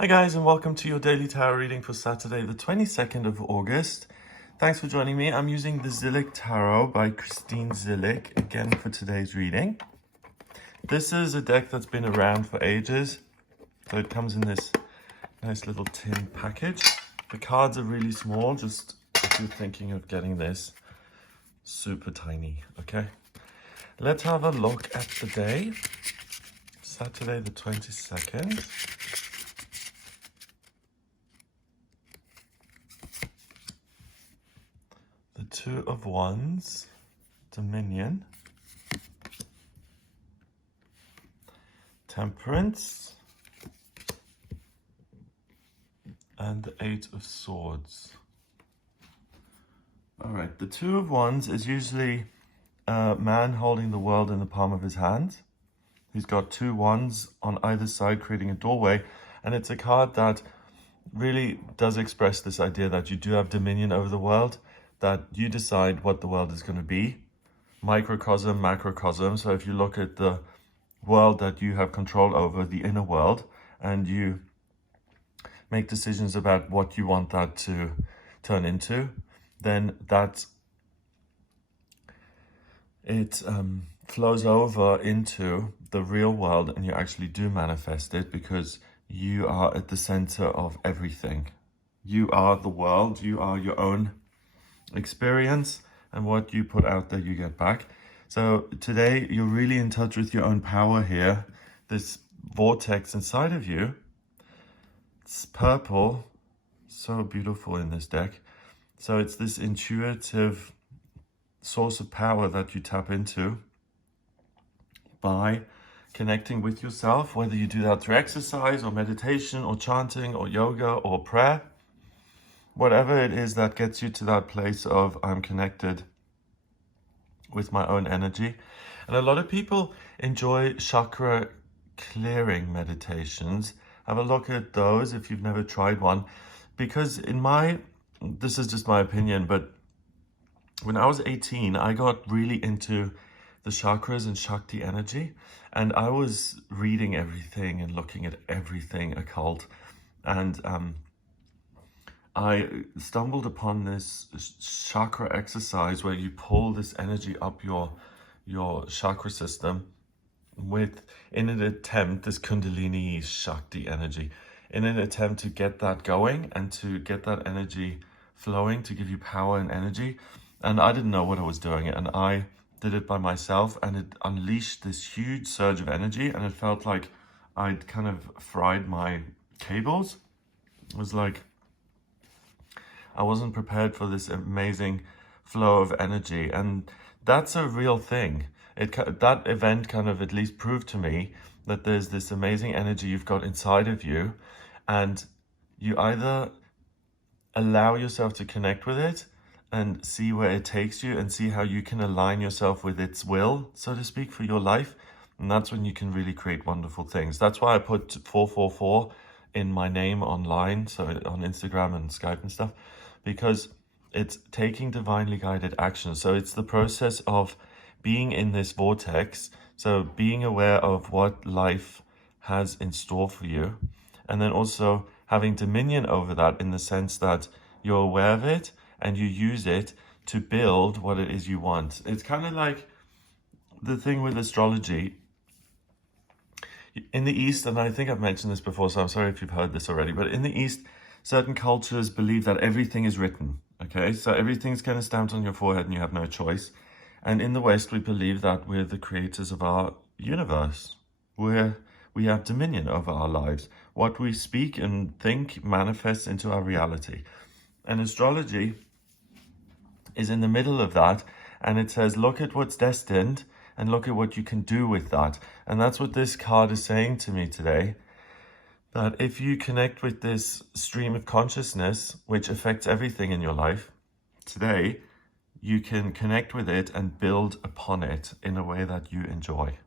Hi guys, and welcome to your daily tarot reading for Saturday the 22nd of August. Thanks for joining me. I'm using the Zillick Tarot by Christine Zillick again for today's reading. This is a deck that's been around for ages, so it comes in this nice little tin package. The cards are really small, just if you're thinking of getting this, super tiny, okay? Let's have a look at the day, Saturday the 22nd. The Two of Wands, Dominion, Temperance, and the Eight of Swords. All right, the Two of Wands is usually a man holding the world in the palm of his hand. He's got two wands on either side, creating a doorway, and it's a card that really does express this idea that you do have dominion over the world, that you decide what the world is going to be. Microcosm, macrocosm. So if you look at the world that you have control over, the inner world, and you make decisions about what you want that to turn into, then it flows over into the real world, and you actually do manifest it because you are at the center of everything. You are the world, you are your own experience, and what you put out there you get back. So today you're really in touch with your own power here. This vortex inside of you, it's purple, so beautiful in this deck. So it's this intuitive source of power that you tap into by connecting with yourself, whether you do that through exercise or meditation or chanting or yoga or prayer. Whatever it is that gets you to that place of I'm connected with my own energy. And a lot of people enjoy chakra clearing meditations. Have a look at those if you've never tried one. Because this is just my opinion, but when I was 18, I got really into the chakras and Shakti energy. And I was reading everything and looking at everything occult. And I stumbled upon this chakra exercise where you pull this energy up your chakra system in an attempt, this Kundalini Shakti energy, in an attempt to get that going and to get that energy flowing, to give you power and energy. And I didn't know what I was doing, and I did it by myself, and it unleashed this huge surge of energy, and it felt like I'd kind of fried my cables. It was like I wasn't prepared for this amazing flow of energy, and that's a real thing. That event kind of at least proved to me that there's this amazing energy you've got inside of you, and you either allow yourself to connect with it and see where it takes you and see how you can align yourself with its will, so to speak, for your life. And that's when you can really create wonderful things. That's why I put 444 in my name online, so on Instagram and Skype and stuff, because it's taking divinely guided action. So it's the process of being in this vortex, so being aware of what life has in store for you, and then also having dominion over that in the sense that you're aware of it and you use it to build what it is you want. It's kind of like the thing with astrology. In the East, and I think I've mentioned this before, so I'm sorry if you've heard this already, but in the East, certain cultures believe that everything is written, okay? So everything's kind of stamped on your forehead and you have no choice. And in the West, we believe that we're the creators of our universe. We have dominion over our lives. What we speak and think manifests into our reality. And astrology is in the middle of that, and it says, look at what's destined and look at what you can do with that. And that's what this card is saying to me today, that if you connect with this stream of consciousness, which affects everything in your life, today, you can connect with it and build upon it in a way that you enjoy.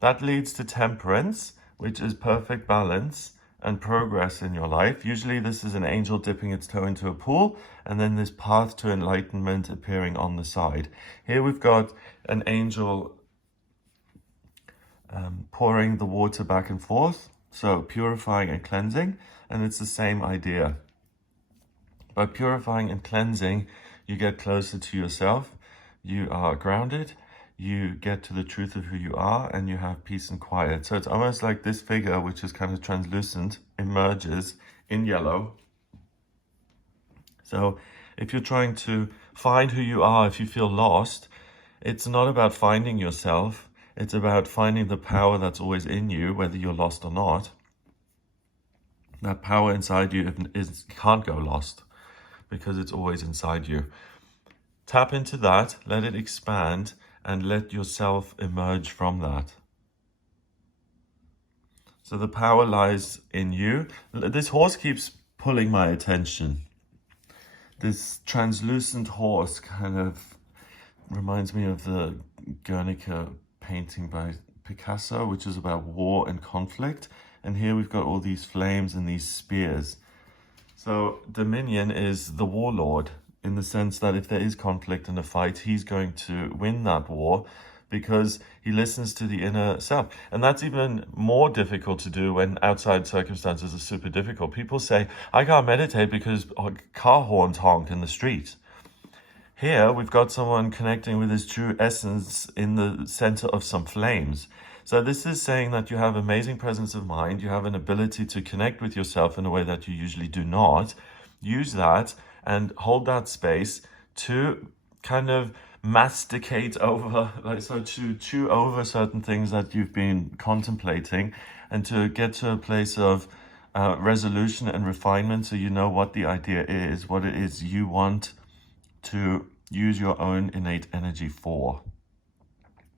That leads to temperance, which is perfect balance and progress in your life. Usually this is an angel dipping its toe into a pool, and then this path to enlightenment appearing on the side. Here we've got an angel pouring the water back and forth. So purifying and cleansing, and it's the same idea. By purifying and cleansing, you get closer to yourself, you are grounded, you get to the truth of who you are, and you have peace and quiet. So it's almost like this figure, which is kind of translucent, emerges in yellow. So if you're trying to find who you are, if you feel lost, it's not about finding yourself. It's about finding the power that's always in you, whether you're lost or not. That power inside you can't go lost because it's always inside you. Tap into that, let it expand, and let yourself emerge from that. So the power lies in you. This horse keeps pulling my attention. This translucent horse kind of reminds me of the Guernica painting by Picasso, which is about war and conflict. And here we've got all these flames and these spears. So Dominion is the warlord, in the sense that if there is conflict and a fight, he's going to win that war because he listens to the inner self. And that's even more difficult to do when outside circumstances are super difficult. People say, I can't meditate because car horns honk in the street. Here, we've got someone connecting with his true essence in the center of some flames. So this is saying that you have amazing presence of mind. You have an ability to connect with yourself in a way that you usually do not. Use that and hold that space to kind of masticate over, to chew over certain things that you've been contemplating, and to get to a place of resolution and refinement, so you know what the idea is, what it is you want to use your own innate energy for.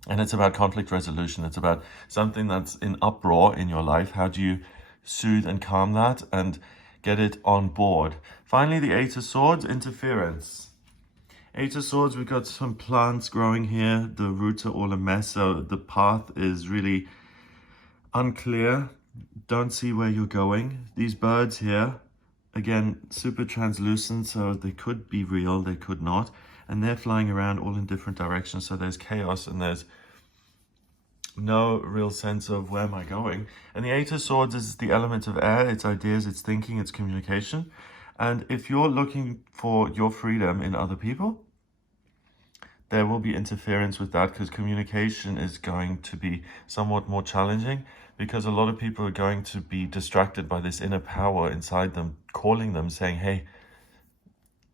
And it's about conflict resolution. It's about something that's in uproar in your life. How do you soothe and calm that and get it on board? Finally, the Eight of Swords, interference. Eight of Swords, we've got some plants growing here. The roots are all a mess, so the path is really unclear. Don't see where you're going. These birds here, again, super translucent, so they could be real, they could not. And they're flying around all in different directions, so there's chaos and there's no real sense of where am I going. And the Eight of Swords is the element of air, it's ideas, it's thinking, it's communication. And if you're looking for your freedom in other people, there will be interference with that, because communication is going to be somewhat more challenging, because a lot of people are going to be distracted by this inner power inside them, calling them, saying, hey,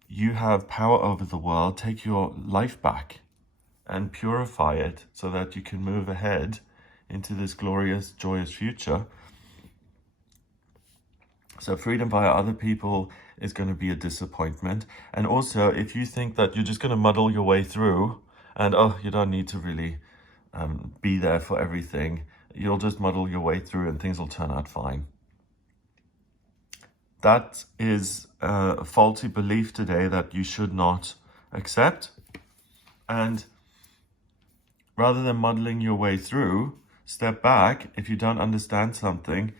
you have power over the world, take your life back and purify it so that you can move ahead into this glorious, joyous future. So freedom via other people is going to be a disappointment. And also, if you think that you're just going to muddle your way through and, oh, you don't need to really be there for everything, you'll just muddle your way through and things will turn out fine. That is a faulty belief today that you should not accept. And rather than muddling your way through, step back. If you don't understand something,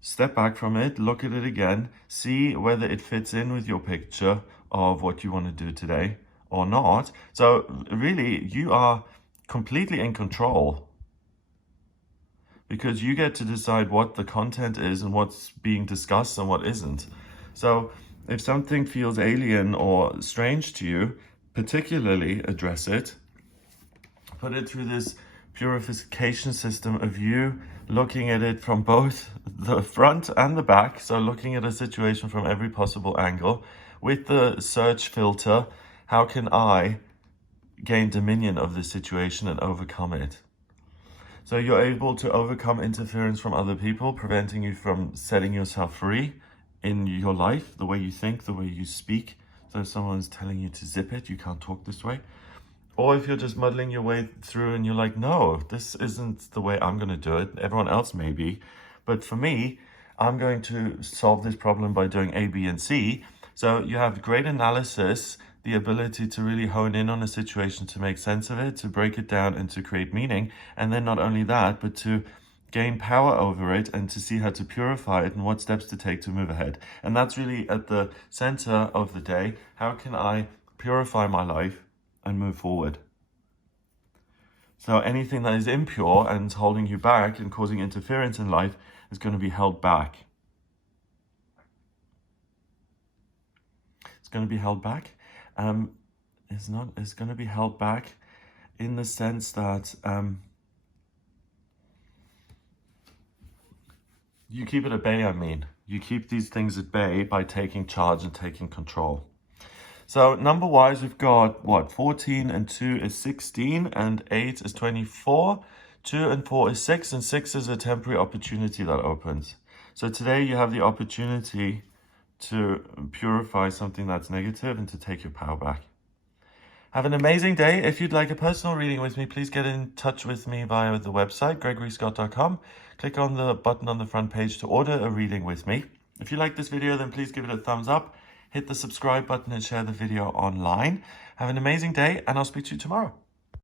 step back from it, look at it again, see whether it fits in with your picture of what you want to do today or not. So really, you are completely in control, because you get to decide what the content is and what's being discussed and what isn't. So if something feels alien or strange to you, particularly address it. Put it through this purification system of you looking at it from both the front and the back. So looking at a situation from every possible angle with the search filter. How can I gain dominion of this situation and overcome it? So you're able to overcome interference from other people, preventing you from setting yourself free in your life, the way you think, the way you speak. So if someone's telling you to zip it, you can't talk this way. Or if you're just muddling your way through and you're like, no, this isn't the way I'm going to do it. Everyone else may be. But for me, I'm going to solve this problem by doing A, B, and C. So you have great analysis, the ability to really hone in on a situation, to make sense of it, to break it down and to create meaning. And then not only that, but to gain power over it and to see how to purify it and what steps to take to move ahead. And that's really at the center of the day. How can I purify my life and move forward? So anything that is impure and holding you back and causing interference in life, is going to be held back. It's going to be held back. It's going to be held back in the sense that you keep it at bay, I mean. You keep these things at bay by taking charge and taking control. So number-wise, we've got, what, 14 and 2 is 16, and 8 is 24. 2 and 4 is 6, and 6 is a temporary opportunity that opens. So today you have the opportunity to purify something that's negative and to take your power back. Have an amazing day. If you'd like a personal reading with me, please get in touch with me via the website, gregoryscott.com. Click on the button on the front page to order a reading with me. If you like this video, then please give it a thumbs up. Hit the subscribe button and share the video online. Have an amazing day, and I'll speak to you tomorrow.